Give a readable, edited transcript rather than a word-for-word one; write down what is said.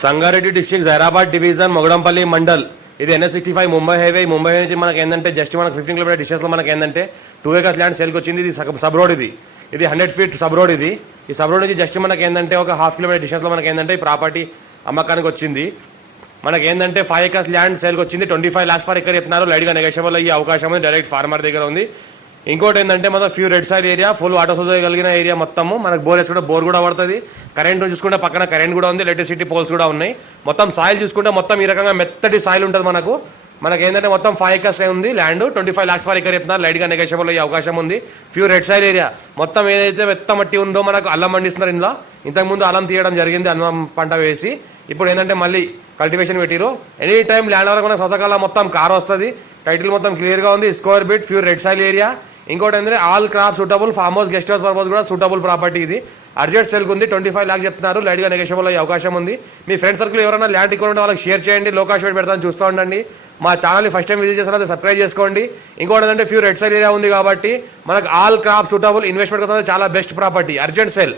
Sangareddy district Zaheerabad division Mogudampally mandal. ఇది NH65 Mumbai highway. Mumbai నుంచి మనకి ఏంటంటే జస్ట్ మనకు 15 కిలోమీటర్ డిస్టెన్స్లో మనకి ఏంటంటే 2 acres ల్యాండ్ సేల్కి వచ్చింది. ఇది సబ్ రోడ్. ఇది 100 feet సబ్ రోడ్. ఈ సబ్ రోడ్ నుంచి జస్ట్ మనకి ఏంటంటే ఒక 1/2 kilometer డిస్టెన్స్లో మనకి ఏంటంటే ఈ ప్రాపర్టీ అమ్మకానికి వచ్చింది. మనకి ఏంటంటే 5 acres ల్యాండ్ సేల్కి వచ్చింది. 25 lakhs per acre చెప్తున్నారు. లైట్గా నెగోషియబుల్ అయ్యే అవకాశం ఉంది. డైరెక్ట్ ఫార్మర్ దగ్గర ఉంది. ఇంకోటి ఏంటంటే మొత్తం few red side area, full water source కలిగిన ఏరియా మొత్తము. మనకు బోర్ వేసుకుంటే బోర్ కూడా పడుతుంది. కరెంట్ చూసుకుంటే పక్కన కరెంట్ కూడా ఉంది. ఎలక్ట్రిసిటీ పోల్స్ కూడా ఉన్నాయి. మొత్తం సాయిల్ చూసుకుంటే మొత్తం ఈ రకంగా మెత్తటి సాయిల్ ఉంటుంది. మనకి ఏంటంటే మొత్తం 5 acres ఉంది ల్యాండ్. 25 lakhs per acre చెప్తున్నారు. లైట్గా నెగోషియబుల్ అయ్యే అవకాశం ఉంది. ఫ్యూ రెడ్ సైడ్ ఏరియా మొత్తం ఏదైతే మెత్త మట్టి ఉందో మనకు అల్లం పండిస్తున్నారు. ఇందులో ఇంతకుముందు అల్లం తీయడం జరిగింది, అల్లం పంట వేసి. ఇప్పుడు ఏంటంటే మళ్ళీ కల్టివేషన్ పెట్టిరు. ఎనీ టైం ల్యాండ్ వరకు మనకు సొసకాల మొత్తం కార్ వస్తుంది. టైటిల్ మొత్తం క్లియర్గా ఉంది. Square bit few red సైల్ area. ఇంకోటి ఏంటంటే all crop suitable, farm house, guest house purpose కూడా సూటబుల్ ప్రాపర్టీ. ఇది అర్జెంట్ సేల్కి ఉంది. 25 lakhs చెప్తున్నారు. లైట్గా నెగోషియబుల్ అయ్యే అవకాశం ఉంది. మీ ఫ్రెండ్ సర్కిల్ ఎవరైనా ల్యాండ్ ఎక్కువ ఉంటే వాళ్ళకి షేర్ చేయండి. లోకాష్ పెడతాను, చూస్తూ ఉండండి. మా ఛానల్ని ఫస్ట్ టైం విజిట్ చేసిన సబ్స్క్రైబ్ చేసుకోండి. ఇంకోటి ఏంటంటే ఫ్యూ రెడ్ సైల్ ఏరియా ఉంది కాబట్టి మనకు ఆల్ క్రాప్ సూటబుల్, ఇన్వెస్ట్మెంట్ కోసం చాలా బెస్ట్ ప్రాపర్టీ. Urgent sale.